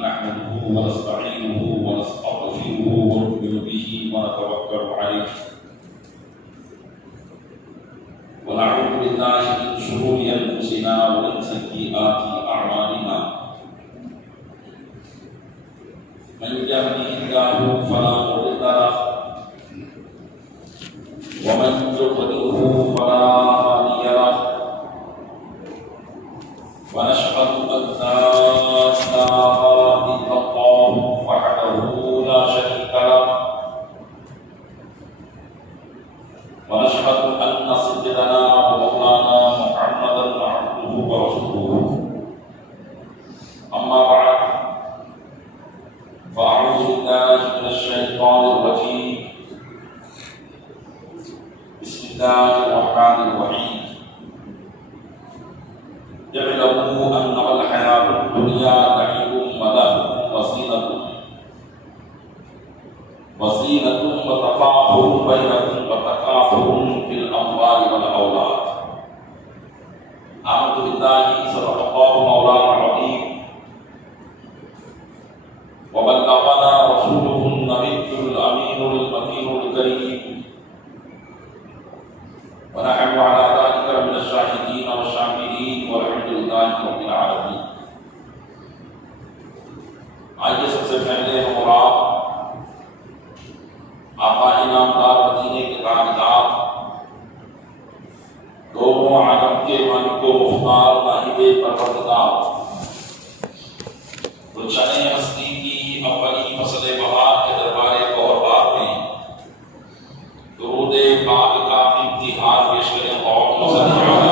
نحمده ونستعينه ونستغفره ونؤمن به ونتوكل عليه ونعوذ بالله من شرور أنفسنا ومن سيئات أعمالنا من يهده الله فلا مضل له ومن يضلله فلا هادي له ونشهد أن لا إله إلا الله وحده لا شريك له ونشهد أن سيدنا ومولانا محمدا عبده ورسوله أما بعد فأعوذ بالله من الشيطان الرجيم بسم الله الرحمن الرحيم اعلموا أنما الحياة الدنيا لعب ولهو وزينة وتفاخر بينكم وتكاثر في الأموال والأولاد. آمنت بالله صدق الله مولانا العظيم وبلغنا رسوله النبي الأمين المكين الكريم ونحن على ذلك من الشاهدين والشاكرين والحمد لله رب العالمين. آئیے سب سے پہلے ہم آپ آقا انعامدار مدینے کے تاجدار دونوں عالم کے مالک و مختار ناہید پروردگار گلشن ہستی کی اولی فصل بہار کے دربار گوہربار میں درود پاک کا امتحان پیش کریں. اللہم صل علی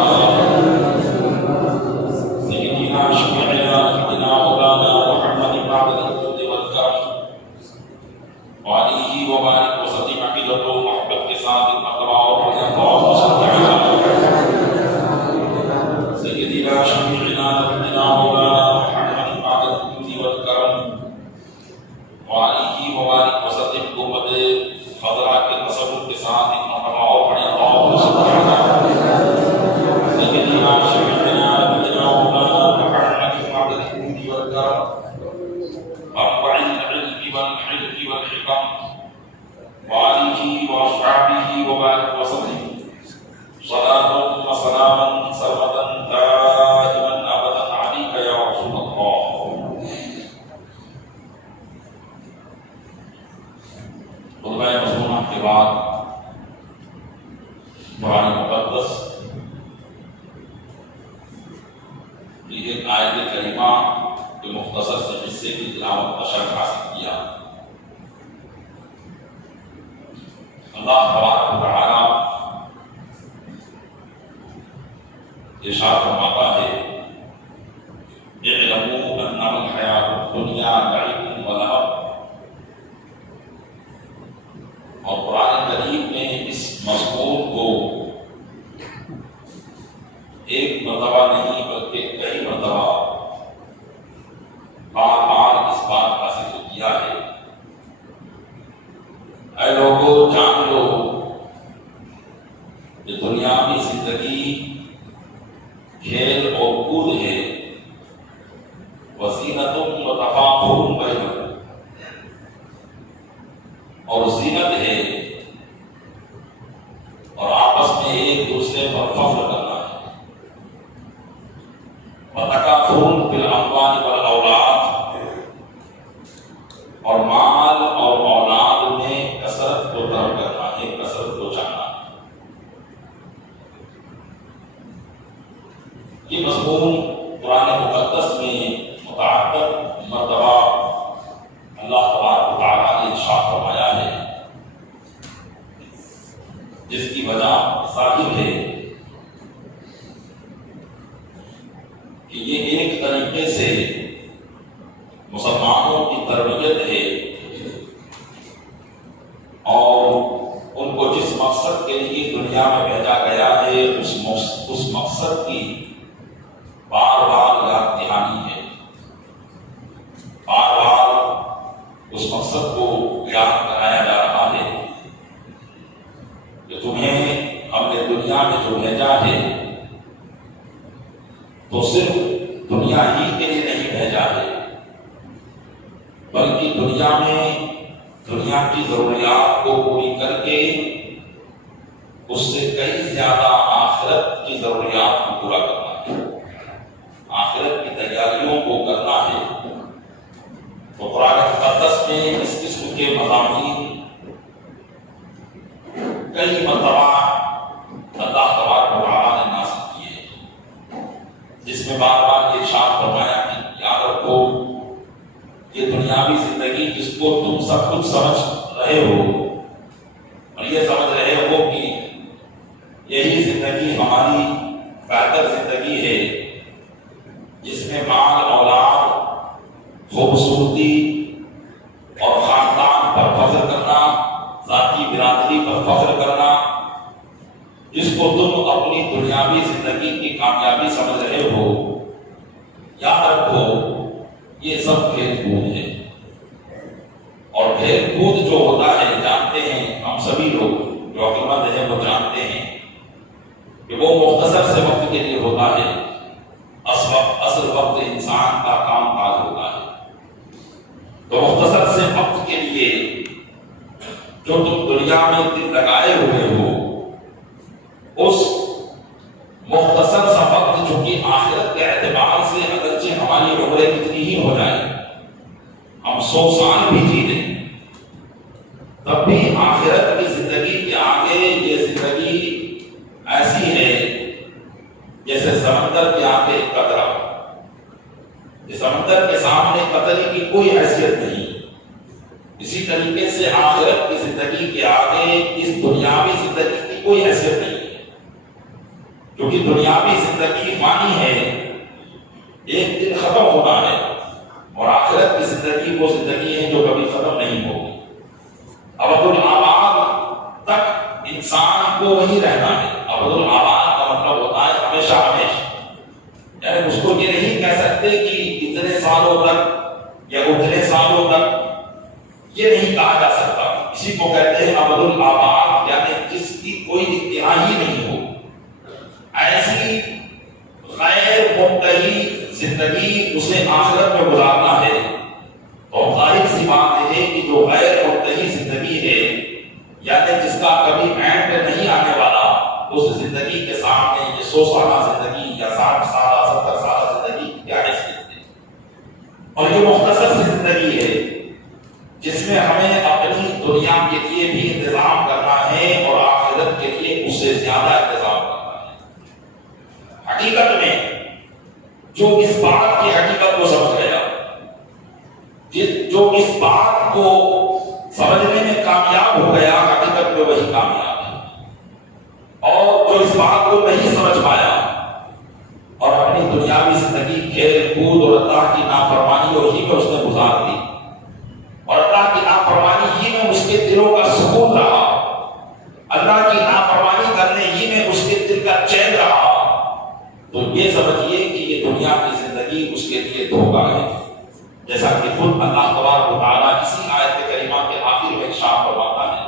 سیدنا شفیعنا سیدنا مولانا محمد معدن الجود والکرم وعلیہ وبارک وسلم عقیدت و محبت کے ساتھ اقرا اور اللہم صل علی سیدنا شفیعنا سیدنا مولانا محمد معدن الجود والکرم وعلیہ وبارک وسلم قوت خضرا کے تصور کے ساتھ اقرا اور اللہم صل علی سیدنا شفیعنا سیدنا مولانا محمد معدن الجود والکرم منبع العلم والحلم والحكم وآله وأصحابه وبارك وسلم صلاة وسلاما سرمدا دائما أبدا عليك يا رسول الله. خطبہ مضمونہ کے بعد قرآن مقدس کی ایک آیت کریمہ کے مختصر سے حصے کی تلاوت کا شرف حاصل کیا. اللہ تبارک و تعالی ارشاد فرماتا ہے اعلموا انما الحیاۃ الدنیا لعب ولہو. اور قرآن کریم نے اس مضمون کو ایک مرتبہ نہیں بلکہ کئی مرتبہ بار بار اس بات کا ذکر کیا ہے. اے لوگو جان لو کہ دنیاوی زندگی کھیل اور کود ہے. وزینت و تفاخر بینکم اور زینت ہے اور آپس میں ایک دوسرے پر فخر کرنا ہے. وتکاثر فی الاموال والاولاد اور مال اور اولاد میں کثرت کو طلب کرنا ہے، کثرت کو چاہنا ہے. یہ مضمون قرآن مقدس میں متعدد مرتبہ اللہ تبارک و تعالیٰ نے ارشاد فرمایا ہے، جس کی وجہ ظاہر ہے کہ یہ ایک طریقے سے مسلمانوں کی تربیت ہے اور ان کو جس مقصد کے لیے دنیا میں بھیجا گیا ہے اس مقصد کی بار بار یاد دہانی ہے. بار بار اس مقصد کو یاد کرایا جا رہا ہے کہ تمہیں ہم نے دنیا میں جو بھیجا ہے تو صرف دنیا ہی کے لیے نہیں بھیجا ہے دنیا میں دنیا کی ضروریات کو پوری کر کے اس سے کئی زیادہ آخرت کی ضروریات کو پورا کرنا ہے، آخرت کی تیاریوں کو کرنا ہے۔ تو قرآن مقدس میں اس قسم کے مضامین کئی مرتبہ اللہ تبارک و تعالیٰ نے نازل کیے، جس میں بار بار یہ ارشاد فرمایا کہ یاد رکھو یہ دنیاوی زندگی جس کو تم سب کچھ سمجھ رہے ہو اور یہ سمجھ رہے ہو کہ یہی زندگی ہماری بہتر زندگی ہے، جس میں مال اولاد، خوبصورتی اور خاندان پر فخر کرنا، ذاتی برادری پر فخر کرنا، جس کو تم اپنی دنیاوی زندگی کی کامیابی سمجھ رہے ہو، یاد رکھو یہ سب کھیل کود ہے۔ اور کھیل کود جو ہوتا ہے جانتے ہیں ہم سبھی لوگ جو عقل مند ہیں وہ جانتے ہیں کہ وہ مختصر سے وقت کے لیے ہوتا ہے، اصل وقت انسان کا کام کاج ہوتا ہے۔ تو مختصر سے وقت کے لیے جو تم دنیا میں دل لگائے ہوئے ہو، اس مختصر سا وقت جو کہ آخرت کے اعتبار سے اگرچہ ہماری عمریں کتنی ہی ہو جائے، ہم 100 سال بھی جی لیں، تب بھی آخرت کی زندگی کے آگے یہ زندگی ایسی ہے جیسے سمندر کے آگے ایک قطرہ۔ اس سمندر کے سامنے قطرے کی کوئی حیثیت نہیں۔ اسی طریقے سے آخرت کی زندگی کے آگے اس دنیاوی زندگی کی کوئی حیثیت نہیں ہے، کیونکہ دنیاوی زندگی فانی ہے، ایک دن ختم ہونا ہے، اور آخرت کی زندگی وہ زندگی ہے جو کبھی ختم نہیں ہوگی۔ ابد الآباد تک انسان کو وہیں رہنا ہے۔ ابد الآباد کا مطلب ہوتا ہے ہمیشہ ہمیشہ، یعنی اس کو یہ نہیں کہہ سکتے کہ اتنے سالوں تک یا اتنے سالوں تک، یہ نہیں کہا جا سکتا۔ اسی کو کہتے ہیں ابد الآباد، یعنی جس کی کوئی انتہا ہی نہیں ہو۔ ایسی غیر منتہی زندگی اسے آخرت میں گزارنا ہے۔ اور ظاہر سی بات ہے کہ جو غیر منتہی زندگی ہے، یعنی جس کا کبھی اینڈ نہیں آنے والا، اس زندگی کے سامنے یہ 100 سالہ زندگی یا 60 سالہ 70 سالہ زندگی کیا حیثیت ہے؟ اور یہ مختصر سی زندگی ہے جس میں ہمیں اپنی دنیا کے لیے بھی انتظام کرنا ہے اور آخرت کے لیے اس سے زیادہ انتظام کرنا ہے۔ حقیقت میں جو اس بات کی حقیقت کو سمجھ گیا، جو اس بات کو سمجھنے میں کامیاب ہو گیا، حقیقت میں وہی کامیاب ہے۔ اور جو اس بات کو نہیں سمجھ پایا اور اپنی دنیاوی زندگی کھیل کود اور اللہ کی نافرمانیوں ہی میں اس نے گزار دی، اور اللہ کی نافرمانی ہی میں اس کے دلوں کا سکون رہا، اللہ کی نافرمانی کرنے ہی میں اس کے دل کا چین رہا، تو یہ سمجھیے کہ یہ دنیا کی زندگی اس کے لیے دھوکہ ہے۔ جیسا کہ خود اللہ تبارک و تعالیٰ اسی آیت کریمہ کے آخر میں ارشاد فرماتا ہے،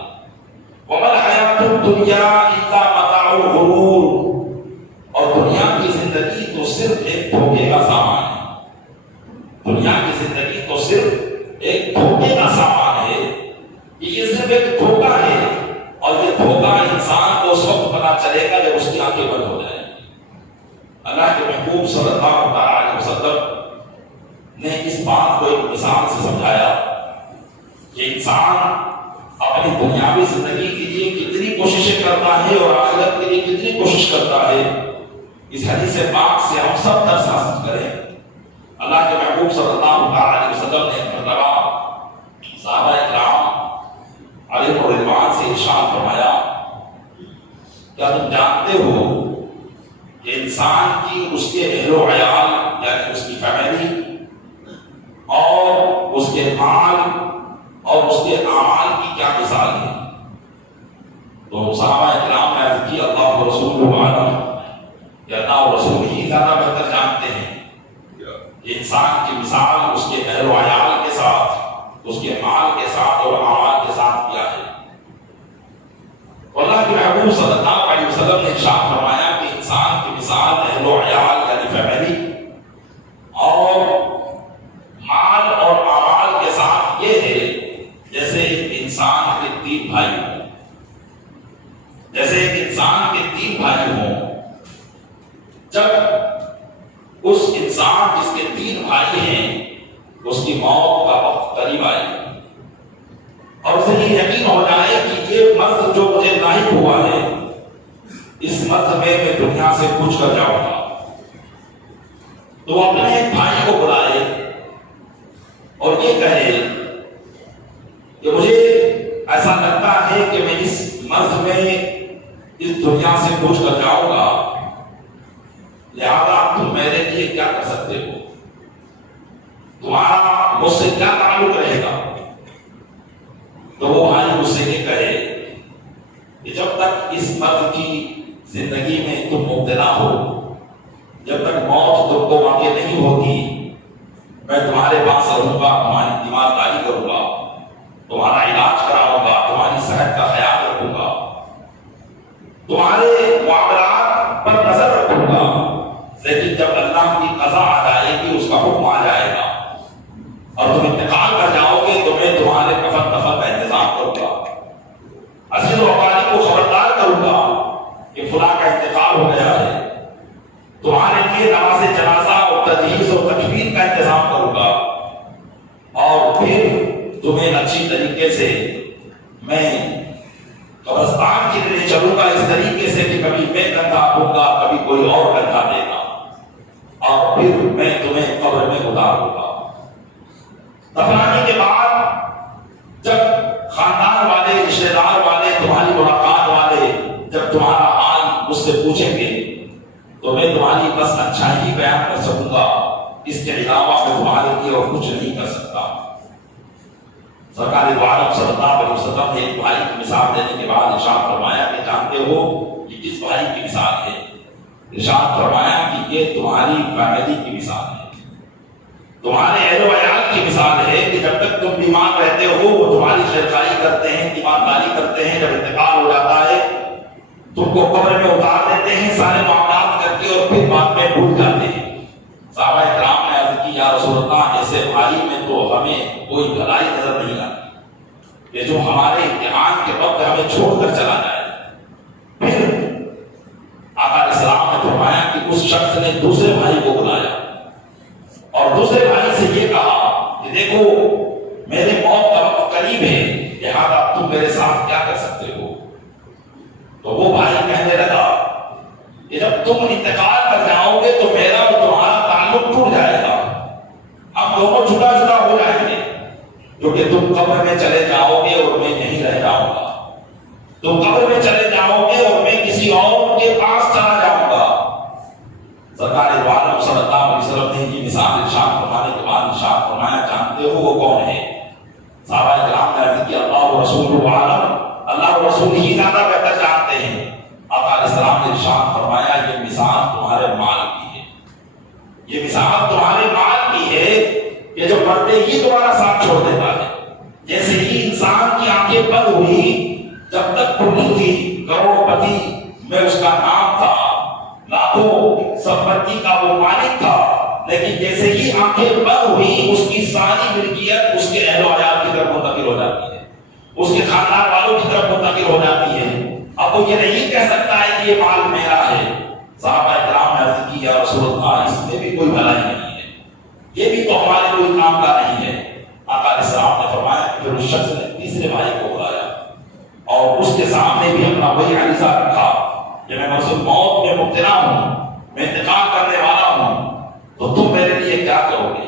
وَمَا الْحَيَاةُ الدُّنْيَا إِلَّا مَتَاعُ الْغُرُورِ، اور دنیا کی زندگی تو صرف ایک دھوکے کا سامان ہے۔ دنیا کی زندگی تو صرف ایک دھوکے کا سامان ہے، یہ صرف ایک دھوکہ ہے، اور یہ دھوکہ انسان کو اس وقت پتہ چلے گا جب اس کی آنکھیں بند ہو جائیں۔ اللہ کے محبوب صلی اللہ علیہ وسلم نے اس بات کو ایک مثال سے سمجھایا کہ انسان اپنی دنیاوی زندگی کے لیے کتنی کوششیں کرتا ہے اور آخرت کے لیے کتنی کوشش کرتا ہے۔ اس حدیث پاک سے ہم سب درس حاصل کریں۔ اللہ کے محبوب صلی اللہ علیہ وسلم نے ایک مرتبہ صحابہ کرام علیہ الرضوان سے ارشاد فرمایا، کیا تم جانتے ہو کہ انسان کی اس کے اہل و عیال یعنی اس کی فیملی اور اس کے مال اور اس کے اعمال کی کیا مثال ہے؟ تو صحابہ کرام نے عرض کی، اللہ و رسول عالم، کہ اللہ و رسول ہی زیادہ بہتر جانتے ہیں کہ انسان کی مثال اس کے اہل و عیال کے ساتھ، اس کے مال کے ساتھ اور اعمال کے ساتھ کیا ہے۔ اللہ کے محبوب صلی اللہ علیہ وسلم نے ارشاد فرمایا کہ انسان کی مثال اہل و عیال یعنی فیملی اور مال اور اعمال کے ساتھ یہ تین بھائی ہوں، جب اس انسان جس کے تین بھائی ہیں اس کی موت کا وقت قریب آئے اور اسے یہ یقین ہو جائے کہ یہ مرض جو مجھے لاحق ہوا ہے اس مرض میں دنیا سے پوچھ کر جاؤں گا، تو وہ اپنے ایک بھائی کو بلائے اور یہ کہے کہ مجھے ایسا لگتا ہے کہ میں اس مرض میں اس دنیا سے پوچھ کر جاؤں گا، لہذا تم میرے لیے کیا کر سکتے ہو، تمہارا مجھ سے کیا تعلق رہے گا؟ تو وہ بھائی مجھ سے یہ کہے کہ جب تک اس مرض کی زندگی میں تم مبتلا ہو، جب تک موت تم کو واقع نہیں ہوتی، میں تمہارے پاس رہوں گا، تمہاری تیمارداری کروں گا، تمہارا علاج کراؤں گا، تمہاری صحت کا خیال رکھوں گا، تمہارے معاملات پر نظر رکھوں گا، لیکن جب اللہ کی قضا آ جائے گی، اس کا حکم آ جائے گا اور تم انتقال کر جاؤ گے تو میں تمہارے کفن دفن کا انتظام کروں گا، عزیز و اقارب کو خبردار کروں گا کہ فلاں کا انتقال ہو گیا ہے، تمہارے لیے نماز جنازہ اور تجہیز و تکفین کا انتظام کروں گا، اور پھر تمہیں اچھی طریقے سے میں قبرستان کے لیے چلوں گا، اس طریقے سے کہ کبھی میں کندھا دوں گا، کبھی کوئی اور کندھا دے گا، اور پھر میں تمہیں قبر میں اتاروں گا۔ دفنانے کے بعد جب خاندان والے، رشتے دار والے، تمہاری ملاقات والے جب تمہارا حال مجھ سے پوچھیں گے تو میں تمہاری بس اچھائی ہی بیان کر سکوں گا، اس کے علاوہ میں تمہارے لیے اور کچھ نہیں کر سکتا۔ سرکار دو عالم صلی اللہ علیہ وسلم نے ایک بھائی کی مثال دینے کے بعد ارشاد فرمایا کہ جانتے ہو یہ کس بھائی کی مثال ہے؟ ارشاد فرمایا کہ یہ تمہاری فیملی کی مثال ہے، تمہارے اہل و عیال کی مثال ہے کہ جب تک تم بیمار رہتے ہو وہ تمہاری خیرخواہی کرتے ہیں، تیمارداری کرتے ہیں، جب انتقال ہو جاتا ہے تم کو قبر میں اتار دیتے ہیں سارے معاملات کر کے اور پھر بعد میں بھول جاتے ہیں۔ صحابہ کرام نے عرض کی یا رسول اللہ ایسے بھائی میں تو ہمیں کوئی بھلائی نظر نہیں آتی کہ جو ہمارے امتحان کے وقت ہمیں چھوڑ کر چلا جائے۔ پھر آقا علیہ السلام نے فرمایا کہ اس شخص نے دوسرے بھائی کو بلایا اور دوسرے بھائی سے یہ کہا کہ دیکھو میرے موت کا وقت قریب ہے، لہذا تم میرے ساتھ کیا کر سکتے ہو؟ تو وہ بھائی کہنے لگا کہ جب تم انتقال کر جاؤ گے تو میرا اور تمہارا تعلق ٹوٹ جائے گا، ہم دونوں جدا جدا ہو جائیں گے، کیونکہ تم قبر میں چلے جاؤ گے اور میں نہیں رہ جاؤں گا، تم قبر میں چلے جاؤ گے اور میں کسی اور کے پاس چلا جاؤں گا۔ سرکار دو عالم صلی اللہ علیہ وسلم نے یہ مثال ارشاد فرمانے کے بعد ارشاد فرمایا جانتے ہو وہ کون ہے؟ صحابہ کرام نے عرض کی اللہ و رسول عالم، اللہ و رسول ہی زیادہ بہتر جانتے ہیں۔ آقا علیہ السلام نے ارشاد فرمایا یہ مثال تمہارے مال کی ہے، یہ مثال تمہارے مال کی ہے کہ جو مرتے ہی تمہارا ساتھ چھوڑ دیتا ہے۔ جیسے ہی انسان کی آنکھیں بند ہوئی، جب تک کھلی تھی کروڑ پتی میں اس کا نام تھا، لاکھوں سمپتی کا وہ مالک تھا، لیکن جیسے ہی آنکھیں بند ہوئی اس کی ساری ملکیت اس کے اہل و عیال کی طرف منتقل ہو جاتی ہے، اس کے خاندان والوں کی طرف منتقل ہو جاتی ہے۔ اب وہ یہ نہیں کہہ سکتا ہے کہ یہ مال میرا ہے۔ صحابہ کرام نے عرض کی یا رسول اللہ اس میں بھی کوئی بھلائی نہیں ہے، یہ بھی تو ہمارے کوئی کام کا نہیں ہے۔ آقا علیہ السلام نے فرمایا کہ پھر اس شخص نے تیسرے بھائی کو بلایا اور اس کے سامنے بھی اپنا وہی عریضہ رکھا کہ میں مرض موت میں مبتلا ہوں، میں انتقال کرنے والا ہوں، تو تم میرے لیے کیا کرو گے؟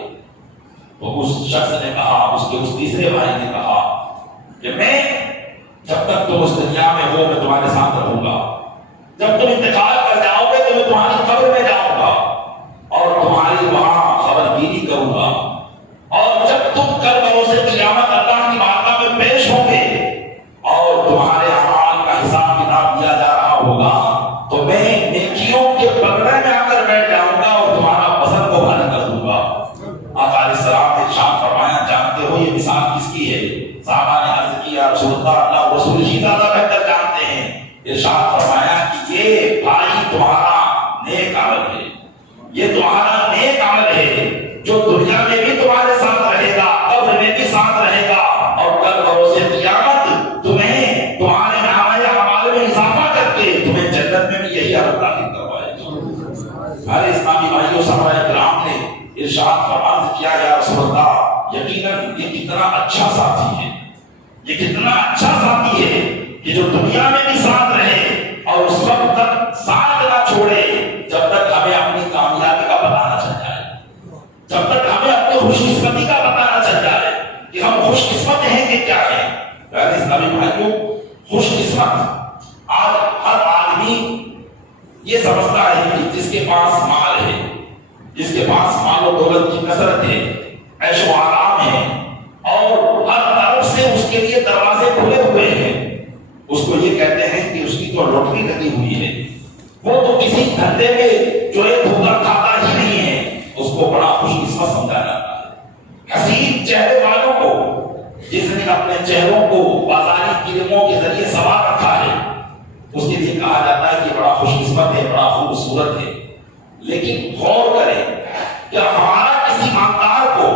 تو اس شخص نے کہا، اس کے اس تیسرے بھائی نے کہا کہ میں جب تک تم اس دنیا میں ہو میں تمہارے ساتھ رہوں گا، جب تم انتقال کر جاؤ گے تو میں تمہاری قبر میں جاؤں گا اور تمہاری وہاں خبرگیری کروں گا، اور جب تم کل بروز قیامت اللہ کی بارگاہ میں پیش ہوں گے اور تمہارے اعمال کا حساب کتاب دیا جا رہا ہوگا تو میں نیکیوں کے بگڑے میں آ کر بیٹھ جاؤں گا اور تمہارا پسند کو بھاری کر دوں گا۔ آقا علیہ السلام نے ارشاد فرمایا جانتے ہو یہ مثال کس کی ہے؟ صحابہ نے عرض کی یا رسول اللہ اللہ رسول ہی زیادہ بہتر جانتے ہیں۔ ارشاد فرمایا کہ یہ بھائی تمہارا نیک عمل ہے، یہ تمہارا نیک عمل ہے جو دنیا میں بھی تمہارے ساتھ رہے گا، قبر میں بھی ساتھ رہے گا، اور کل بروز قیامت تمہیں تمہارے نامۂ اعمال میں اضافہ کر کے تمہیں جنت میں بھی کیفیت عطا کروائے. ہمارے اسلامی بھائیوں صحابہ کرام نے ارشاد فرمایا کیا یا رسول اللہ یقیناً یہ کتنا اچھا ساتھی ہے, یہ کتنا اچھا ساتھی ہے کہ جو دنیا میں بھی ساتھ رہے اور اس وقت تک ساتھ نہ چھوڑے جب تک ہمیں اپنی کامیابی کا پتہ نہ چل جائے, جب تک ہمیں اپنی خوش قسمتی کا پتہ نہ چل جائے کہ ہم خوش قسمت ہیں کہ کیا ہیں. اسلامی بھائیوں خوش قسمت آج ہر آدمی یہ سمجھتا ہے کہ جس کے پاس مال ہے, جس کے پاس مال و دولت کی کثرت ہے, عیش و آرام ہے اور ہر طرف سے اس کے لیے دروازے کھلے ہوئے ہیں, اس کو یہ کہتے ہیں کہ اس کی تو لوٹری لگی ہوئی ہے, وہ تو کسی دھندے میں جو ایک دھوکا کھاتا ہی نہیں ہے, اس کو بڑا خوش قسمت سمجھا جاتا ہے. حسین چہرے والوں کو, جس نے اپنے چہروں کو بازاری کلموں کے ذریعے سوار رکھا ہے, اس کے لیے کہا جاتا ہے کہ بڑا خوش قسمت ہے, بڑا خوبصورت ہے. لیکن غور کریں کیا ہمارا کسی مالدار کو,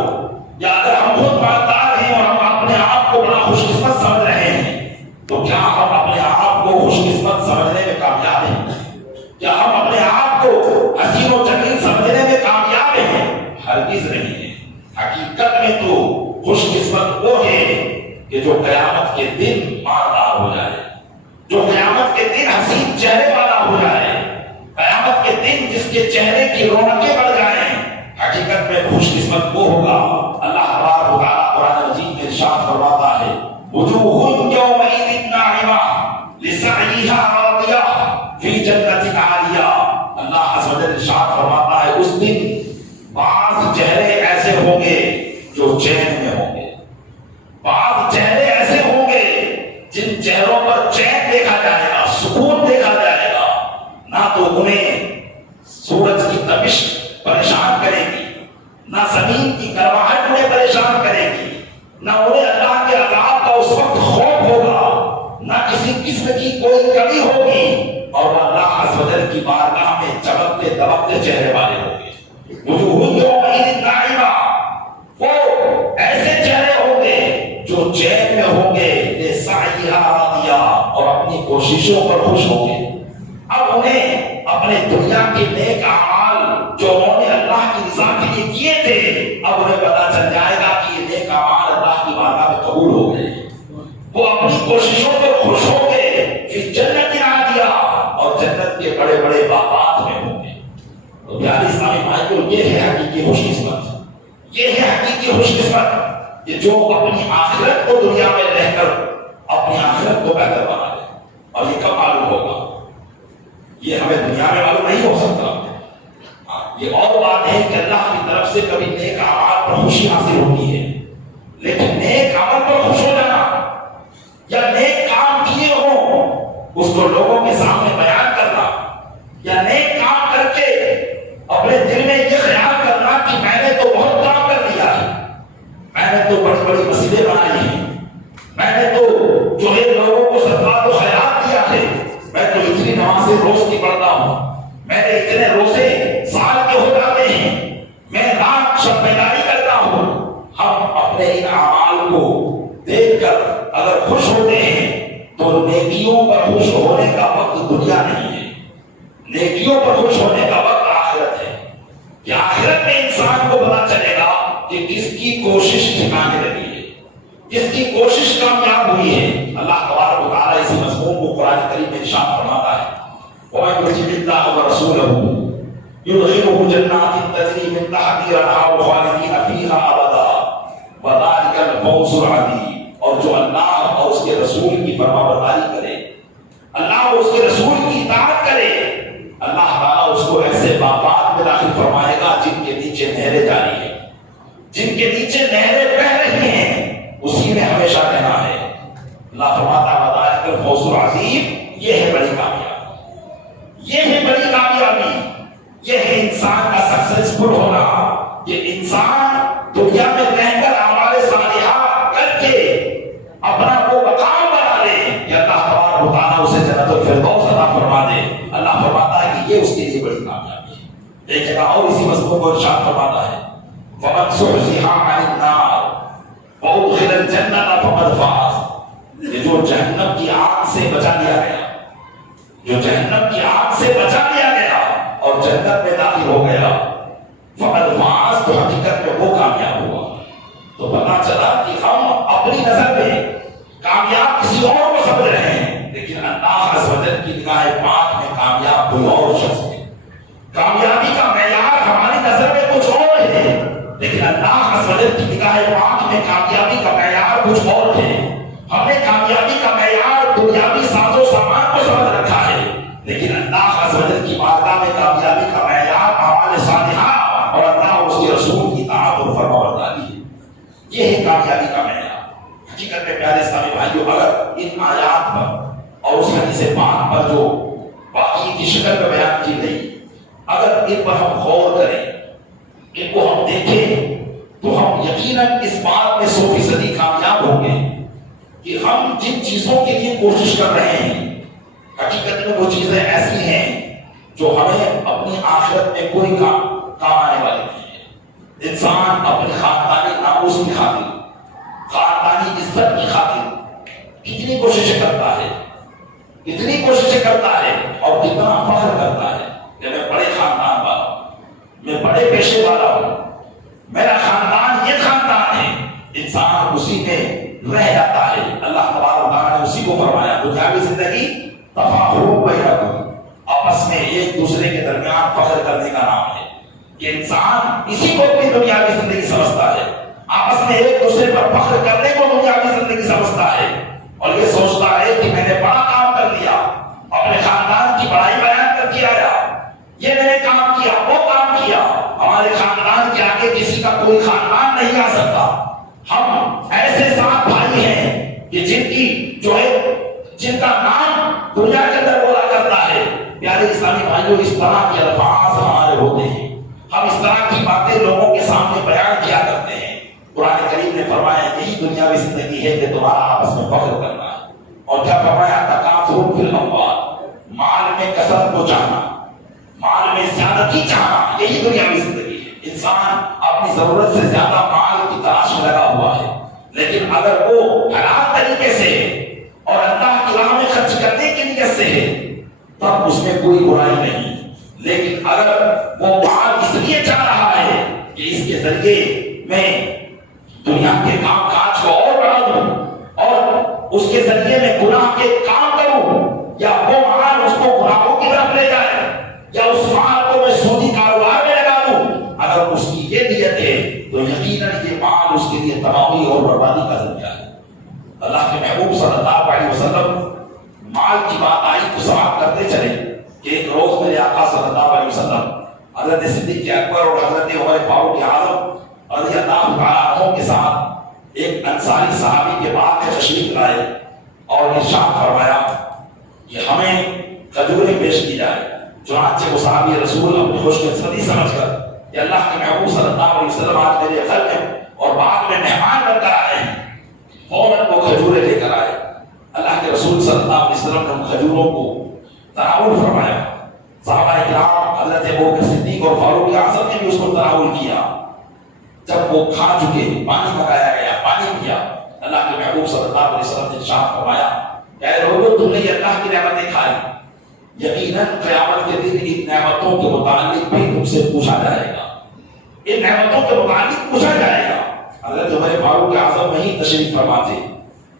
یا اگر ہم خود مالدار ہیں اور ہم اپنے آپ کو بڑا خوش قسمت سمجھ رہے ہیں, تو کیا ہم اپنے آپ کو خوش قسمت سمجھنے میں کامیاب ہیں؟ کیا ہم اپنے آپ کو حسین و جمیل سمجھنے میں کامیاب ہیں؟ ہرگز نہیں ہے. حقیقت میں تو خوش قسمت وہ ہے کہ جو قیامت کے دن مالدار ہو جائے, جو قیامت کے دن حسین چہرے والا ہو جائے, قیامت کے دن جس کے چہرے کی رونقیں بڑھ جائیں. حقیقت میں خوش قسمت وہ ہوگا. اللہ تبارک و تعالیٰ قرآن مجید میں ارشاد فرماتا ہے وجوہ یومئذ ناعمہ لسعیہا راضیہ فی جنت عالیہ. اللہ عز و جل ارشاد فرماتا ہے اس دن بعض چہرے ایسے ہوں گے جو چین میں ہوں گے, بعض چہرے ایسے ہوں گے جن چہروں پر چین دیکھا جائے گا, سکون دیکھا جائے گا. نہ تو انہیں سورج کی تپش پریشان کرے گی, نہ زمین کی گرماہٹ انہیں پریشان کرے گی, نہ انہیں اللہ کے عذاب کا اس وقت خوف ہوگا, نہ کسی قسم کی کوئی کمی ہوگی, اور اللہ عز و جل کی بارگاہ میں چمکتے دمکتے چہرے والے ہوں گے. وجوہ یومئذ ناعمہ, وہ ایسے چہرے ہوں گے جو چین میں ہوں گے, لسعیہا راضیہ, اور اپنی کوششوں پر خوش ہوں گے. اب انہیں اپنے دنیا کے نیک اعمال جو انہوں نے اللہ کی رضا کے لیے کیے تھے, اب انہیں پتا چل جائے گا کہ یہ نیک اعمال اللہ کی بارگاہ میں قبول ہو گئے. وہ اپنی کوششوں پر خوش ہوں گے پھر جنت عالیہ, اور جنت کے بڑے بڑے باغات میں ہوں گے. تو پیارے اسلامی بھائیوں یہ ہے حقیقی خوش قسمت, یہ ہے حقیقی خوش قسمت کہ جو اپنی آخرت کو دنیا میں رہ کر اپنی آخرت کو بہتر بنا لے. اور یہ کب معلوم ہوگا؟ یہ ہمیں دنیا میں معلوم نہیں ہو سکتا. یہ اور بات ہے کہ اللہ کی طرف سے کبھی نیک اعمال پر خوشی حاصل ہوتی ہے, لیکن نیک عمل پر خوش ہو جانا یا نیک کام کیے ہوں اس کو لوگوں کے سامنے بیان کرنا, یا نیک کام کر کے اپنے دل میں یہ خیال کرنا کہ میں نے تو بہت کام کر لیا ہے, میں نے تو بڑی بڑی مسجدیں بنائی ہیں, میں نے تو جو ہے لوگوں کو صدقات و خیرات دیا ہے, میں تو اتنی نمازیں روز کی پڑھتا ہوں, میں نے اتنے روزے سال کے ہو جاتے ہیں, میں رات شب بیداری کرتا ہوں. ہم اپنے ان اعمال کو دیکھ کر اگر خوش ہوتے ہیں تو نیکیوں پر خوش ہونے کا وقت دنیا نہیں ہے, نیکیوں پر خوش ہونے کا وقت آخرت ہے. کہ آخرت میں انسان کو پتا چلے گا کہ کس کی کوشش ٹھکانے لگی ہے, کس کی کوشش کامیاب ہوئی ہے. اللہ تبارک و تعالیٰ اسی مضمون کو قرآن کریم میں ارشاد فرماتا ہے وَمَن يُطِعِ اللَّهَ وَرَسُولَهُ يُدْخِلْهُ جَنَّاتٍ تَجْرِي مِن تَحْتِهَا الْأَنْهَارُ خَالِدِينَ فِيهَا أَبَدًا وَذَلِكَ الْفَوْزُ الْعَظِيمُ. اور جو اللہ اور اس کے رسول کی فرمانبرداری کرے, اللہ اور اس کے رسول کی اطاعت کرے, اللہ تعالیٰ اس کو ایسے باغات میں داخل فرمائے گا جن کے نیچے نہریں جاری ہیں, جن کے نیچے نہریں بہہ رہی ہیں, اسی میں ہمیشہ رہنا ہے. اللہ فرماتا ہے وذالک الفوز العظیم, یہ ہے بڑی کامیابی, یہ ہے بڑی کامیابی, یہ ہے انسان کا سکسیسفل ہونا. یہ انسان دنیا میں رہ کر اعمال صالحہ کر کے اپنا وہ مقام بنا لے کہ اللہ تبارک و تعالیٰ اسے جنت الفردوس عطا فرما دے. اللہ فرماتا ہے کہ یہ اس کے لیے بڑی کامیابی ہے. ایک جگہ اور اسی مضمون کو ارشاد فرماتا ہے وَمَنْ زُحْزِحَ عَنِ النَّارِ وَأُدْخِلَ الْجَنَّةَ فَقَدْ فَازَ. یہ جو جہنم کی آگ سے بچا لیا گیا, جو جہنم کی آگ سے بچا لیا گیا اور جنت میں داخل ہو گیا، فقط فاز، تو حقیقت میں وہ کامیاب ہوا۔ تو پتا چلا کہ ہم اپنی نظر میں کامیاب کسی اور کو سمجھ رہے ہیں، لیکن اللہ عز و جل کی نگاہ پاک میں کامیاب کوئی اور شخص ہے۔ کامیابی کا معیار ہماری نظر میں کچھ اور ہے، لیکن اللہ عز و جل کی نگاہ پاک میں کامیابی کا معیار کچھ اور ہے۔ ہم نے کامیابی کا معیار دنیاوی ساز و سامان کو سمجھ رکھا ہے، لیکن اللہ عز و جل کی بارگاہ میں کامیابی کا معیار اعمال صالحہ اور اللہ اور اس کے رسول کی اطاعت اور فرمانبرداری ہے۔ یہ ہے کامیابی کا معیار۔ حقیقت میں پیارے اسلامی بھائیوں، اگر ان آیات پر اور اس حدیث پاک پر جو باقی کی شکل میں بیان کی گئی، اگر ان پر ہم غور کریں، ان کو ہم دیکھیں، تو ہم یقیناً اس بات میں 100% کامیاب ہوں گے کہ ہم جن چیزوں کے لیے کوشش کر رہے ہیں حقیقت میں وہ چیزیں ایسی ہیں جو ہمیں اپنی آخرت میں کوئی کام آنے والی نہیں ہے۔ انسان اپنی خاندانی ناموس کی خاطر، خاندانی عزت کی خاطر کتنی کوششیں کرتا ہے، کتنی کوششیں کرتا ہے اور کتنا فخر کرتا ہے کہ میں بڑے خاندان والا ہوں، میں بڑے پیشے والا ہوں، میرا خاندان یہ خاندان ہے۔ انسان اسی میں رہ جاتا ہے۔ اللہ تبارک و تعالیٰ نے اسی کو فرمایا، دنیاوی زندگی تفاخر بینکم، آپس میں ایک دوسرے کے درمیان فخر کرنے کا نام ہے کہ انسان اسی کو اپنی دنیاوی زندگی سمجھتا ہے، آپس میں ایک دوسرے پر فخر کرنے کو دنیاوی زندگی سمجھتا ہے، اور یہ سوچتا ہے کہ میں نے بڑا کام کر لیا، اپنے خاندان کی بڑائی بیان کر کے آیا، یہ میں نے کام کیا، وہ کام کیا، ہمارے خاندان کے آگے کسی کا کوئی خاندان نہیں آ سکتا۔ ہم ایسے 7 بھائی ہیں کہ جن کی جو ہے جن کا نام دنیا کے اندر بولا کرتا ہے۔ پیارے اسلامی بھائیوں، اس طرح کے الفاظ ہمارے ہوتے ہیں، ہم اس طرح کی باتیں لوگوں کے سامنے بیان کیا کرتے ہیں۔ قرآن کریم نے فرمایا یہی دنیاوی زندگی ہے کہ تمہارا آپس میں فخر کرنا ہے، اور کیا فرمایا، تکاثر فی الاموال، مال میں کثرت کو چاہنا، مال میں زیادتی چاہنا، یہی دنیاوی زندگی ہے۔ انسان اپنی ضرورت سے زیادہ مال کی تلاش میں لگا ہوا ہے، لیکن اگر وہ حلال طریقے سے اور اللہ کی راہ میں خرچ کرنے کی نیت سے ہے تب اس میں کوئی برائی نہیں، لیکن اگر وہ مال اس لیے چاہ رہا ہے کہ اس کے ذریعے میں دنیا کے کام کاج کو اور بڑھا دوں اور اس کے ذریعے میں گناہ کے کام کروں، یا وہ مال اس کو گناہوں کی طرف لے جائے، یا اس مال کو میں سودی کاروبار میں لگا دوں، اگر اس کی یہ نیت ہے تو یقیناً یہ مال اس کے لیے تباہی اور بربادی کا ذریعہ ہے۔ اللہ کے محبوب صلی اللہ علیہ وسلم مال کی بات آئی تو سوال کرتے چلے کہ ایک روز میرے آقا صلی اللہ علیہ وسلم حضرت صدیق اکبر اور حضرت عمر فاروق اعظم رضی اللہ تعالیٰ عنہ کے ساتھ ایک انصاری صحابی کے بعد میں تشریف لائے اور ارشاد فرمایا کہ ہمیں کھجوریں پیش کی جائے۔ چنانچہ وہ صحابی رسول اپنی خوش قسمتی سمجھ کر کہ اللہ کے محبوب صلی اللہ علیہ وسلم آج میرے گھر میں اور بعد میں مہمان بن کر آئے ہیں، فوراً وہ کھجوریں لے کر آئے۔ اللہ کے رسول صلی اللہ علیہ وسلم نے ان کھجوروں کو تناول فرمایا۔ صحابہ کرام حضرت ابوبکر صدیق اور فاروق اعظم نے بھی اس کو تناول کیا۔ جب وہ کھا چکے، پانی منگایا گیا، پانی پیا، اللہ کے محبوب صلی اللہ علیہ وسلم نے ارشاد فرمایا کہ اے لوگوں، تم نے یہ اللہ کی نعمتیں کھائی، یقیناً قیامت کے دن ان نعمتوں کے متعلق بھی تم سے پوچھا جائے گا، ان نعمتوں کے متعلق پوچھا جائے گا۔ حضرت عمر فاروق اعظم وہیں تشریف فرما تھے،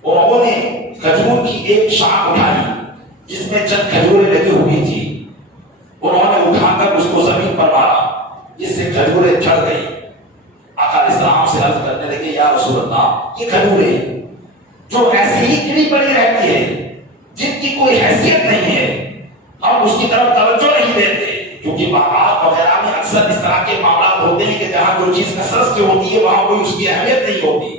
اور انہوں نے کھجور کی ایک شاخ اٹھائی جس میں چند کھجوریں لگی ہوئی تھی، انہوں نے اٹھا کر اس کو زمین پر مارا جس سے کھجوریں جھڑ گئی۔ آقا علیہ السلام سے عرض کرنے لگے یا رسول اللہ، یہ کھجوریں جو ایسی ہی گری پڑی رہتی ہے، جن کی کوئی حیثیت نہیں ہے، ہم اس کی طرف توجہ نہیں دیتے، کیونکہ باغات وغیرہ میں اکثر اس طرح کے معاملات ہوتے ہیں کہ جہاں کوئی چیز کثرت سے ہوتی ہے وہاں کوئی اس کی اہمیت نہیں ہوتی۔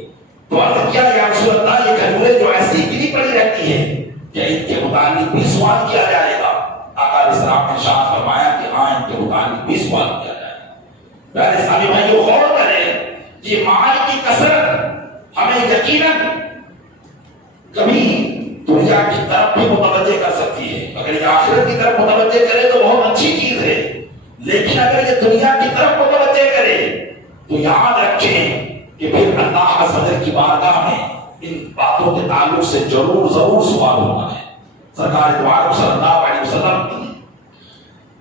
تو عرض کیا یا رسول اللہ، یہ کھجوریں جو ایسی گری پڑی رہتی ہے، کیا ان کے متعلق بھی سوال کیا جائے گا؟ آقا علیہ السلام نے ارشاد فرمایا کہ ہاں، ان کے متعلق بھی سوال کیا جائے گا۔ میرے اسلامی بھائیوں، غور کریں کہ مال کی کثرت ہمیں یقیناً کبھی دنیا کی طرف بھی متوجہ کر سکتی ہے۔ اگر یہ آخرت کی طرف متوجہ کرے تو بہت اچھی چیز ہے، لیکن اگر یہ دنیا کی طرف متوجہ کرے تو یاد رکھیں کہ پھر اللہ عز و جل کی بارگاہ میں ان باتوں کے تعلق سے ضرور سوال ہونا ہے۔ سرکار دو عالم صلی اللہ علیہ وسلم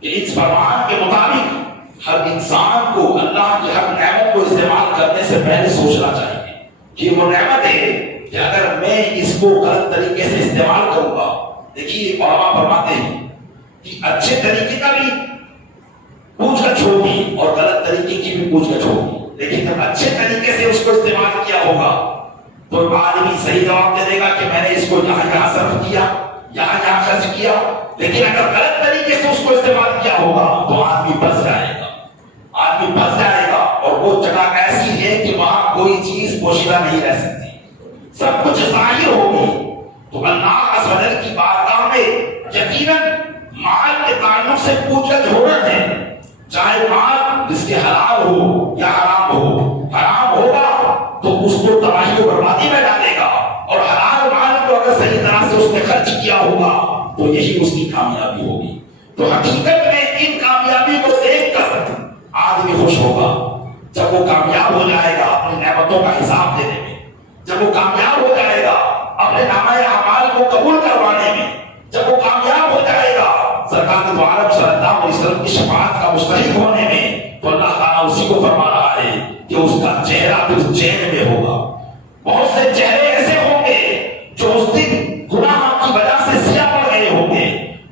کہ اس فرمان کے مطابق ہر انسان کو اللہ کی ہر نعمت کو استعمال کرنے سے پہلے سوچنا چاہیے کہ وہ نعمت ہے کہ اگر میں اس کو غلط طریقے سے استعمال کروں گا. دیکھیے علماء فرماتے ہیں کہ اچھے طریقے کا بھی پوچھ گچھ ہوگی اور غلط طریقے کی بھی پوچھ گچھ ہوگی، لیکن جب اچھے طریقے سے اس کو استعمال کیا ہوگا تو آدمی صحیح جواب دے دے گا کہ میں نے اس کو یہاں صرف کیا، یہاں خرچ کیا. لیکن اگر غلط طریقے سے اس کو استعمال کیا ہوگا تو آدمی پھنس جائے گا، آدمی پھنس جائے گا. اور وہ جگہ ایسی ہے کہ وہاں کوئی چیز پوشیدہ نہیں رہ سکتی، سب کچھ ظاہر ہوگی. تو اللہ عز و جل کی بارگاہ میں یقیناً مال کے تعلق سے پوچھ گچھ ہونا ہے، چاہے مال جس کے حلال ہو یا حرام ہو. حرام ہوگا تو اس کو تباہی و بربادی میں ڈالے گا، اور حلال مال کو اگر صحیح طرح سے اس نے خرچ کیا ہوگا تو یہی اس کی کامیابی ہوگی. تو حقیقت میں ان کامیابی کو دیکھ کر آدمی خوش ہوگا جب وہ کامیاب ہو جائے گا اپنی نعمتوں کا حساب دینے میں، جب وہ کامیاب ہو جائے گا اپنے نامہ اعمال کو قبول کروانے میں، جب وہ کامیاب ہو جائے گا سرکار دو عالم صلی اللہ علیہ وسلم کی شفاعت کا مستحق ہونے میں، تو اللہ تعالیٰ اسی کو فرما رہا ہے کہ اس کا چہرہ پھر چین میں ہوگا. بہت سے چہرے ایسے ہوں گے جو اس دن گناہ کی وجہ سے سیاہ پڑ گئے ہوں گے،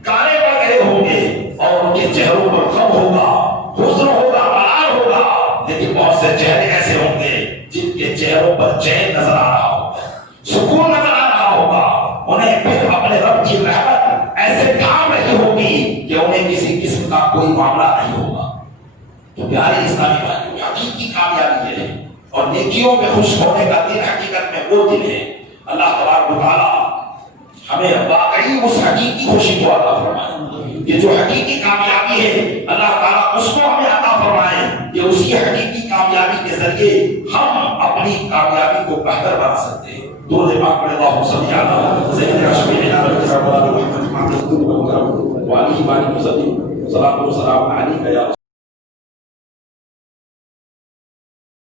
کالے پڑ گئے ہوں گے، اور ان کے چہروں پر غم ہوگا، حزن ہوگا، ملال ہوگا. لیکن بہت سے چہرے ایسے ہوں گے جن کے چہروں پر چین نظر آ رہا ہوگا، سکون نظر آ رہا ہوگا. انہیں پھر اپنے رب کی رحمت ایسے تھام رہی ہوگی کہ انہیں کسی قسم کا کوئی معاملہ نہیں ہوگا. تو پیارے اسلامی بھائیوں، حقیقی کامیابی ہے اور نیکیوں میں خوش ہونے کا دن حقیقت میں وہ دن ہے. اللہ تبارک و تعالیٰ ہمیں واقعی اس حقیقی خوشی کو عطا فرمائے کہ جو حقیقی کامیابی ہے. اللہ تعالیٰ اس کو ہمیں عطا فرمائے کہ اسی حقیقی کامیابی کے ذریعے ہم اپنی کامیابی کو بہتر بنا سکتے ہیں. درود پاک پڑھیں اللہم صلی علی سیدنا شفیعنا محمد وعلیہ وسلم. صلاۃ و سلام علیک یا